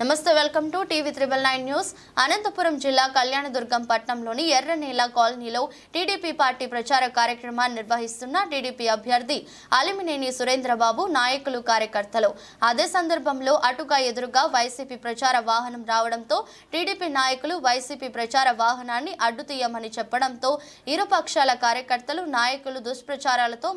నమస్తే welcome to TV 999 news. Anantapur జిల్లా కళ్యాణదుర్గం పట్టణంలోని ఎర్రనేల కాలనీలో టీడీపీ పార్టీ ప్రచార కార్యక్రమాన్ని నిర్వహిస్తున్న టీడీపీ అభ్యర్థి అలిమినేని సురేంద్రబాబు నాయకులు కార్యకర్తలు. అదే సందర్భంలో అటుగా ఎదురుగా వైసీపీ ప్రచార వాహనం రావడంతో టీడీపీ నాయకులు వైసీపీ ప్రచార వాహనాన్ని అడ్డుతీయమని చెప్పడంతో ఇరు పక్షాల కార్యకర్తలు నాయకులు దుష్ప్రచారాలతో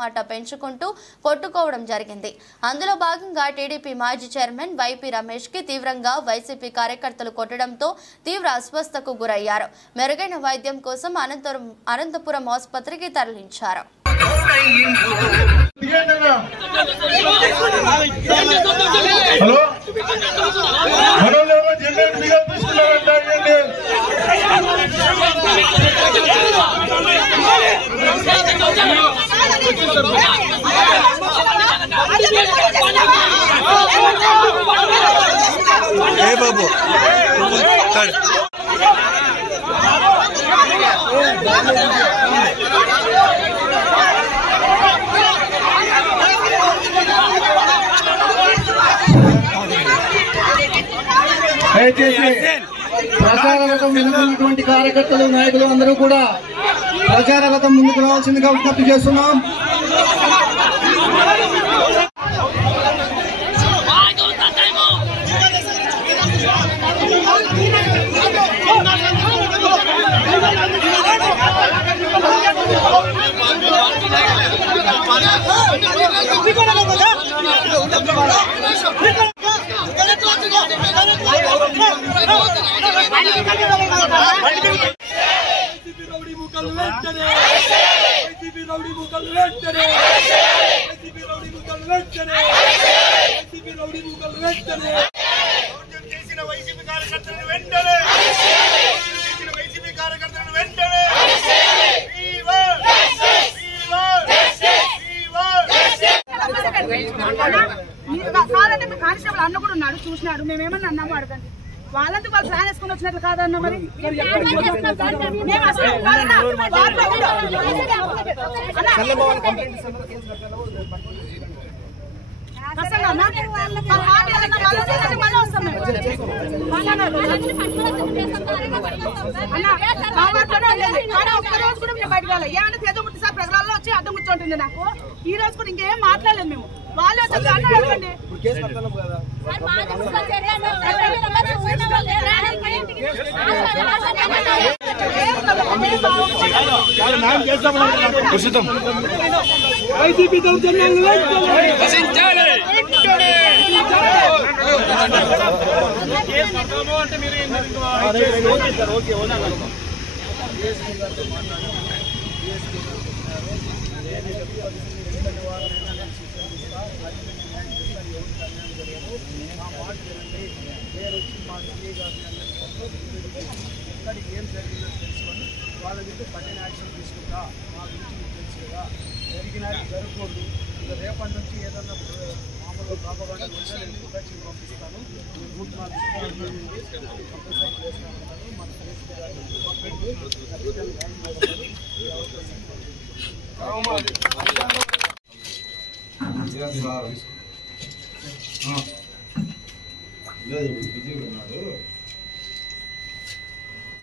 మాట పెంచుకుంటూ కొట్టుకోవడం జరిగింది. అందులో భాగంగా టీడీపీ మాజీ చైర్మన్ వైపీ రమేష్ కి తీవ్రంగా వైసీపీ కార్యకర్తలు కొట్టడంతో తీవ్ర అస్వస్థతకు గురయ్యారు. మెరుగైన వైద్యం కోసం అనంతపురం ఆసుపత్రికి తరలించారు. ఏ బాబు ప్రచార రథం వెనుకున్నటువంటి కార్యకర్తలు నాయకులు అందరూ కూడా ప్రచార రథం ముందుకు రావాల్సిందిగా విజ్ఞప్తి చేస్తున్నాం. కానిస్టేబుల్ అన్న కూడా ఉన్నాడు, చూసినాడు. మేమేమన్నా అన్నాము అడగండి. వాళ్ళంతా వాళ్ళు ప్లాన్ వేసుకుని వచ్చినట్లు కాదన్న. మరి బయటకు ఏమన్నా ఏదో ముట్టి సార్ ప్రజలలో వచ్చి అడ్డం కూర్చోంటుంది. నాకు ఈ రోజు కూడా ఇంకేం మాట్లాడలేదు. మేము వాళ్ళే వచ్చి అడగండి. వైసీపీ దౌర్జన్యాలు ఏం జరిగిందో తెలుసుకొని వాళ్ళ మీద కఠిన యాక్షన్ తీసుకుంటా. మా గురించి మీకు తెలుసు కదా, జరిగినా జరగకూడదు. ఇంకా రేపటి నుంచి ఏదన్నా మామూలుగా ప్రాపగానే వచ్చి నేను ప్రొటెక్షన్ పంపిస్తాను. రూట్ కంపల్సరీ చేస్తాను. మన బిజీగా ఉన్నాడు.